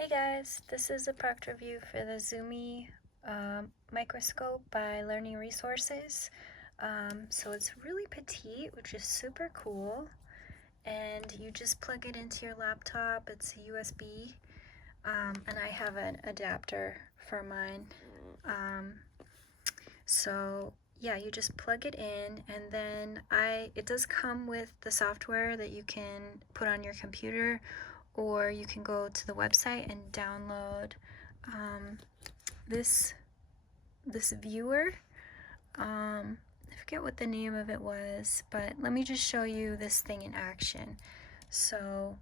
Hey guys, this is a product review for the Zoomy microscope by Learning Resources. So it's really petite, which is super cool, and you just plug it into your laptop. It's a USB, and I have an adapter for mine. So yeah, you just plug it in, and then it does come with the software that you can put on your computer, or you can go to the website and download this viewer. I forget what the name of it was, but let me just show you this thing in action. So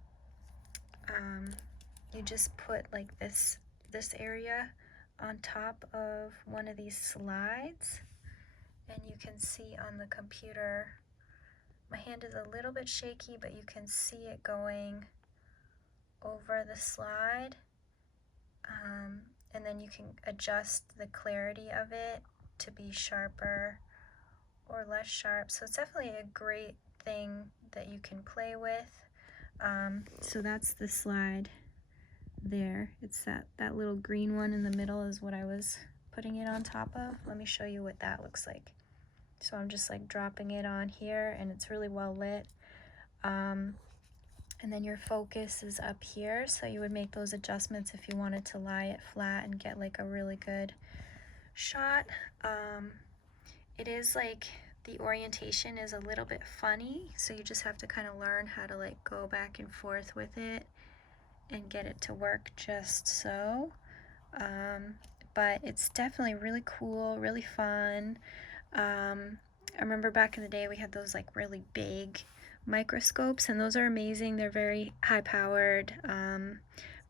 you just put like this area on top of one of these slides, and you can see on the computer, my hand is a little bit shaky, but you can see it going over the slide. And then you can adjust the clarity of it to be sharper or less sharp. So it's definitely a great thing that you can play with. So that's the slide there. It's that little green one in the middle is what I was putting it on top of. Let me show you what that looks like. So I'm just like dropping it on here, and it's really well lit. And then your focus is up here, so you would make those adjustments if you wanted to lie it flat and get like a really good shot. It is like the orientation is a little bit funny, so you just have to kind of learn how to like go back and forth with it and get it to work just so. But it's definitely really cool, really fun. I remember back in the day we had those like really big microscopes, and those are amazing. They're very high powered,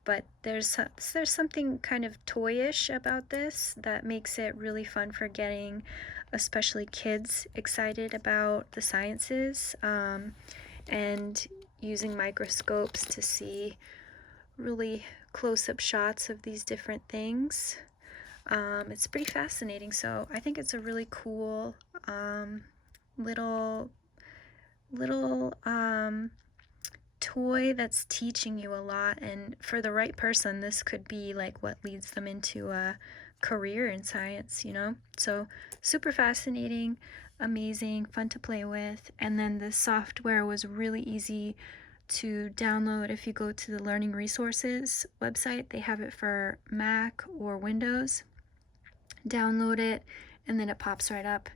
but there's something kind of toyish about this that makes it really fun for getting especially kids excited about the sciences, and using microscopes to see really close-up shots of these different things. It's pretty fascinating, so I think it's a really cool little toy that's teaching you a lot, and for the right person this could be like what leads them into a career in science, you know? So super fascinating, amazing, fun to play with. And then the software was really easy to download. If you go to the Learning Resources website, they have it for Mac or Windows. Download it, and then it pops right up,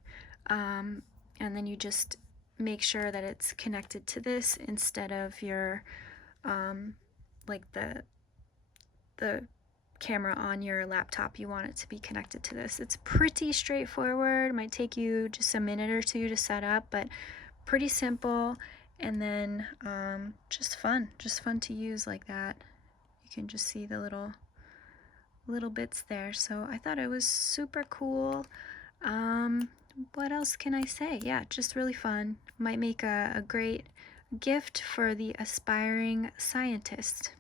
and then you just make sure that it's connected to this instead of your like the camera on your laptop. You want it to be connected to this. It's pretty straightforward. It might take you just a minute or two to set up, but pretty simple. And then just fun to use like that. You can just see the little bits there. So I thought it was super cool. What else can I say? Yeah, just really fun. Might make a great gift for the aspiring scientist.